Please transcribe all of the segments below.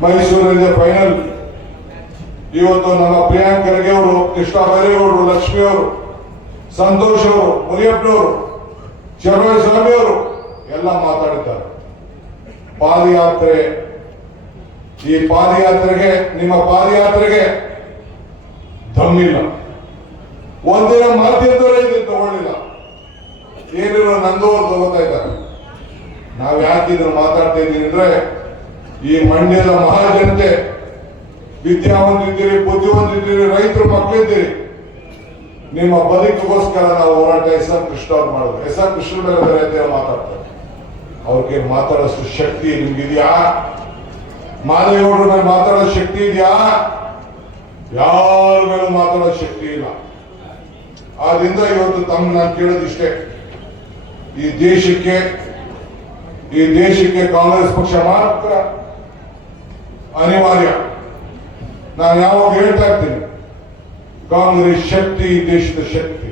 ಮೈಸೂರಿನ ಫೈನಲ್ ಇವತ್ತು ನಮ್ಮ ಪ್ರಿಯಾಂಕ್ ಖರ್ಗೆ ಅವರು, ಕೃಷ್ಣ ಬೈರೇಗೌಡರು, ಲಕ್ಷ್ಮಿ ಅವರು, ಸಂತೋಷ್ ಅವರು, ಮುನಿಯಪ್ಪನವರು ಸ್ವಾಮಿ ಅವರು ಎಲ್ಲ ಮಾತಾಡಿದ್ದಾರೆ. ಪಾದಯಾತ್ರೆ, ಈ ಪಾದಯಾತ್ರೆಗೆ, ನಿಮ್ಮ ಪಾದಯಾತ್ರೆಗೆ ದಮ್ಮಿಲ್ಲ ಒಂದಿನ ಮಾಧ್ಯಮದವರೇ ಇದನ್ನು ತಗೊಳ್ಳಿಲ್ಲ. ಏನಿರೋ ಅವ್ರು ತಗೋತಾ ಇದ್ದಾರೆ. ನಾವು ಯಾಕೆ ಮಾತಾಡ್ತಾ ಇದ್ದೀವಿ ಅಂದ್ರೆ ಈ ಮಂಡ್ಯದ ಮಹಾಜನತೆ ವಿದ್ಯಾವಂತಿದ್ದೀರಿ ಬುದ್ಧಿವಂತಿದ್ದೀರಿ ರೈತರು ಮಕ್ಕಳಿದ್ದೀರಿ ನಿಮ್ಮ ಬದುಕಿಗೋಸ್ಕರ ನಾವು ಹೋರಾಟ ಎಸ್ ಆರ್ ಕೃಷ್ಣ ಅವ್ರು ಮಾಡಿದ್ರು. ಎಸ್ ಆರ್ ಕೃಷ್ಣ ಮೇಲೆ ಬೇರೆ ಮಾತಾಡ್ತಾರೆ. ಅವ್ರಿಗೆ ಮಾತಾಡೋಷ್ಟು ಶಕ್ತಿ ನಿಮ್ಗಿದ್ಯಾ? ಮಾದೇಗೌಡರ ಮೇಲೆ ಮಾತಾಡೋ ಶಕ್ತಿ ಇದೆಯಾ? ಯಾರ ಮೇಲೂ ಮಾತಾಡೋ ಶಕ್ತಿ ಇಲ್ಲ. ಆದ್ರಿಂದ ಇವತ್ತು ತಮ್ಮ ನಾನು ಕೇಳೋದಿಷ್ಟೇ ಈ ದೇಶಕ್ಕೆ ಈ ದೇಶಕ್ಕೆ ಕಾಂಗ್ರೆಸ್ ಪಕ್ಷ ಮಾತ್ರ ಅನಿವಾರ್ಯ. ನಾನು ಯಾವಾಗ ಹೇಳ್ತಾ ಇರ್ತೀನಿ, ಕಾಂಗ್ರೆಸ್ ಶಕ್ತಿ ದೇಶದ ಶಕ್ತಿ.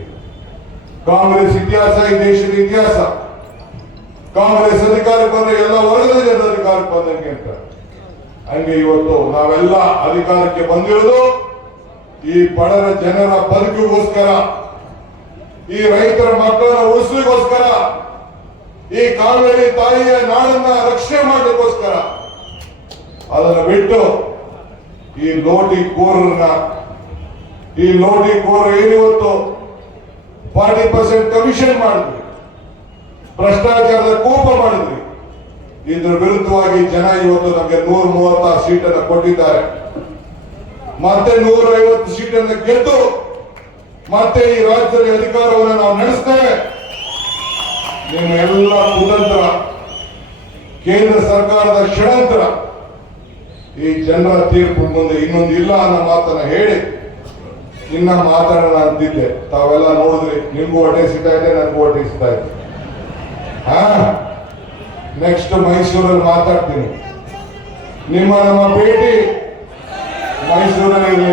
ಕಾಂಗ್ರೆಸ್ ಇತಿಹಾಸ ಈ ದೇಶದ ಇತಿಹಾಸ. ಕಾಂಗ್ರೆಸ್ ಅಧಿಕಾರಕ್ಕೆ ಬಂದ್ರೆ ಎಲ್ಲ ವರ್ಗದ ಜನರ ಅಧಿಕಾರಕ್ಕೆ ಬಂದಂಗೆ ಅಂತ. ಹಂಗೆ ಇವತ್ತು ನಾವೆಲ್ಲ ಅಧಿಕಾರಕ್ಕೆ ಬಂದಿರೋದು ಈ ಬಡರ ಜನರ ಬದುಕಿಗೋಸ್ಕರ, ಈ ರೈತರ ಮಕ್ಕಳ ಉಳಿಸ್ಲಿಗೋಸ್ಕರ ಈ ಕಾವೇರಿ ತಾಯಿಯ ನಾಡನ್ನ ರಕ್ಷಣೆ ಮಾಡಲಿಕ್ಕೋಸ್ಕರ ಅದನ್ನು ಬಿಟ್ಟು ಈ ಲೋಟಿ ಕೋರನ್ನ, ಈ ಲೋಟಿ ಕೋರ ಏನಿವತ್ತು ಫಾರ್ಟಿ ಪರ್ಸೆಂಟ್ ಕಮಿಷನ್ ಮಾಡಿದ್ರಿ ಭ್ರಷ್ಟಾಚಾರದ ಕೋಪ ಮಾಡಿದ್ರಿ ಇದ್ರ ವಿರುದ್ಧವಾಗಿ ಜನ ಇವತ್ತು ನಮಗೆ ನೂರ ಮೂವತ್ತಾರು ಸೀಟನ್ನು ಕೊಟ್ಟಿದ್ದಾರೆ. ಮತ್ತೆ ನೂರ ಐವತ್ತು ಸೀಟನ್ನು ಗೆದ್ದು ಮತ್ತೆ ಈ ರಾಜ್ಯದಲ್ಲಿ ಅಧಿಕಾರವನ್ನು ನಾವು ನಡೆಸ್ತೇವೆ. ನಿಮ್ಮ ಎಲ್ಲ ಕುತಂತ್ರ, ಕೇಂದ್ರ ಸರ್ಕಾರದ ಷಡ್ಯಂತ್ರ ಈ ಜನರ ತೀರ್ಪು ಮುಂದೆ ಇನ್ನೊಂದು ಇಲ್ಲ ಅನ್ನೋ ಮಾತನ್ನ ಹೇಳಿ ಇನ್ನ ಮಾತಾಡೋಣ ಅಂತಿದ್ದೆ ತಾವೆಲ್ಲ ನೋಡಿದ್ರಿ, ನಿಮ್ಗೂ ಹೊಟ್ಟೆ ಸಿಗ್ತಾ ಇದೆ ನನಗೂ ಹೊಟ್ಟೆ ಸಿಗ್ತಾ ಇದೆ ಹಾ? ನೆಕ್ಸ್ಟ್ ಮೈಸೂರಲ್ಲಿ ಮಾತಾಡ್ತೀನಿ. ನಿಮ್ಮ ನಮ್ಮ ಭೇಟಿ ಮೈಸೂರಲ್ಲಿ